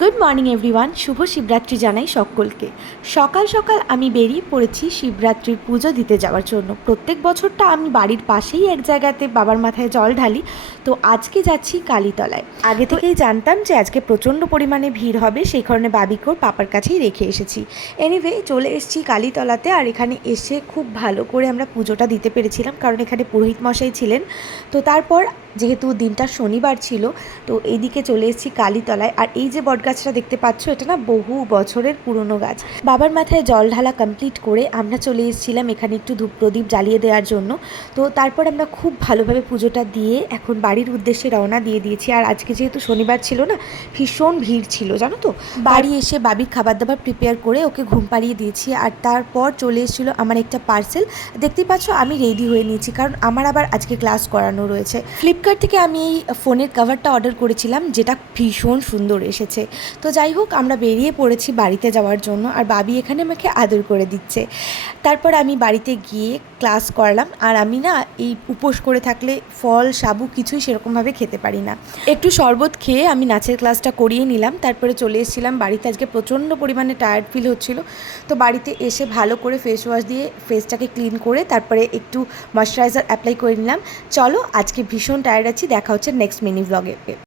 Good morning everyone শুভ শিবরাত্রি জানাই সকলকে। সকাল সকাল আমি বেরিয়ে পড়েছি শিবরাত্রির পুজো দিতে যাওয়ার জন্য। প্রত্যেক বছরটা আমি বাড়ির পাশেই এক জায়গাতে বাবার মাথায় জল ঢালি। তো আজকে যাচ্ছি কালীতলায়। আগে থেকেই জানতাম যে আজকে প্রচণ্ড পরিমাণে ভিড় হবে, সেই কারণে বাবিকোর পাপার কাছেই রেখে এসেছি। এনিওয়ে চলে এসেছি কালীতলাতে আর এখানে এসে খুব ভালো করে আমরা পুজোটা দিতে পেরেছিলাম, কারণ এখানে পুরোহিত মশাই ছিলেন। তো তারপর যেহেতু দিনটা শনিবার ছিল তো এইদিকে চলে এসেছি কালীতলায়। আর এই যে বটগাছটা দেখতে পাচ্ছ এটা না বহু বছরের পুরনো গাছ। বাবার মাথায় জল ঢালা কমপ্লিট করে আমরা চলে এসেছিলাম এখানে একটু ধূপ প্রদীপ জ্বালিয়ে দেওয়ার জন্য। তো তারপর আমরা খুব ভালোভাবে পুজোটা দিয়ে এখন বাড়ির উদ্দেশ্যে রওনা দিয়ে দিয়েছি। আর আজকে যেহেতু শনিবার ছিল না ভীষণ ভিড় ছিল জানো তো? বাড়ি এসে বাবির খাবার দাবার প্রিপেয়ার করে ওকে ঘুম পাড়িয়ে দিয়েছি। আর তারপর চলে এসেছিল আমার একটা পার্সেল দেখতে পাচ্ছ আমি রেডি হয়ে নিয়েছি কারণ আমার আবার আজকে ক্লাস করানো রয়েছে। ফ্লিপকার্ট থেকে আমি এই ফোনের কাভারটা অর্ডার করেছিলাম, যেটা ভীষণ সুন্দর এসেছে। তো যাই হোক, আমরা বেরিয়ে পড়েছি বাড়িতে যাওয়ার জন্য, আর বাবি এখানে আমাকে আদর করে দিচ্ছে। তারপর আমি বাড়িতে গিয়ে ক্লাস করলাম, আর আমি না এই উপোস করে থাকলে ফল, সাবু কিছুই সেরকমভাবে খেতে পারি না। একটু শরবত খেয়ে আমি নাচের ক্লাসটা করিয়ে নিলাম, তারপরে চলে এসেছিলাম বাড়িতে। আজকে প্রচণ্ড পরিমাণে টায়ার্ড ফিল হচ্ছিল। তো বাড়িতে এসে ভালো করে ফেস ওয়াশ দিয়ে ফেসটাকে ক্লিন করে, তারপরে একটু ময়শ্চারাইজার অ্যাপ্লাই করে নিলাম। চলো, আজকে ভীষণ টায়ার্ড আছি দেখা হচ্ছে নেক্সট মিনি ব্লগে